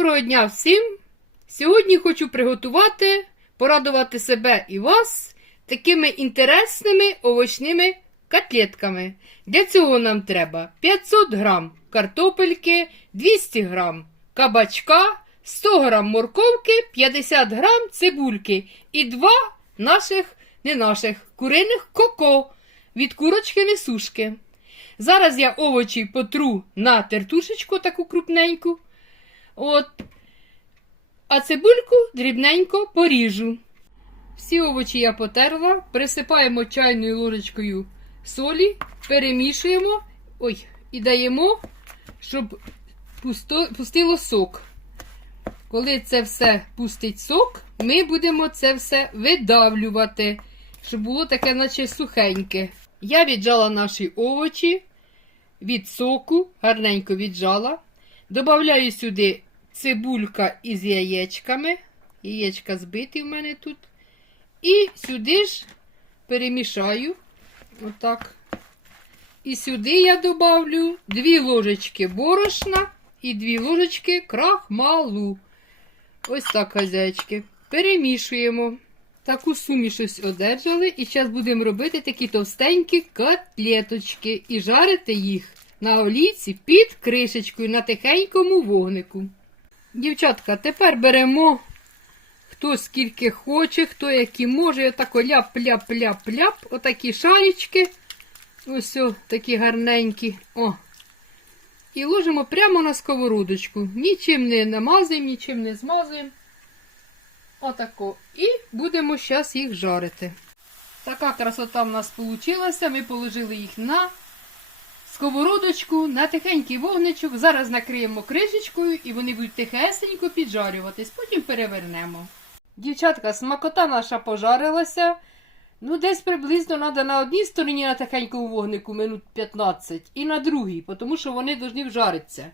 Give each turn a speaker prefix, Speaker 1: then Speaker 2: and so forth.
Speaker 1: Доброго дня всім! Сьогодні хочу приготувати, порадувати себе і вас такими інтересними овочними котлетками. Для цього нам треба 500 грам картопельки, 200 грам кабачка, 100 грам морковки, 50 грам цибульки і два наших, не наших, куриних коко від курочки несушки. Зараз я овочі потру на тертушечку таку крупненьку. От. А цибульку дрібненько поріжу. Всі овочі я потерла, присипаємо чайною ложечкою солі, перемішуємо ой, і даємо, щоб пусто, пустило сок. Коли це все пустить сок, ми будемо це все видавлювати, щоб було таке, наче сухеньке. Я віджала наші овочі від соку, гарненько віджала. Добавляю сюди цибулька із яєчками. Яєчка збиті в мене тут. І сюди ж перемішаю. Отак. І сюди я добавлю 2 ложечки борошна і 2 ложечки крахмалу. Ось так, хазяйчики. Перемішуємо. Таку суміш ось одержали. І зараз будемо робити такі товстенькі котлеточки і жарити їх на олійці під кришечкою на тихенькому вогнику. Дівчатка, тепер беремо хто скільки хоче, хто які може. Отако ляп-ляп-ляп-ляп. Отакі шарічки. Ось о, такі гарненькі. О. І ложимо прямо на сковородочку. Нічим не намазуємо, нічим не змазуємо. Отако. І будемо зараз їх жарити. Така красота в нас вийшла. Ми положили їх на сковородочку, на тихенький вогничок. Зараз накриємо кришечкою і вони будуть тихесенько піджарюватись. Потім перевернемо. Дівчатка, смакота наша пожарилася. Ну, десь приблизно треба на одній стороні на тихенькому вогнику минут 15 і на другій, тому що вони повинні вжаритися.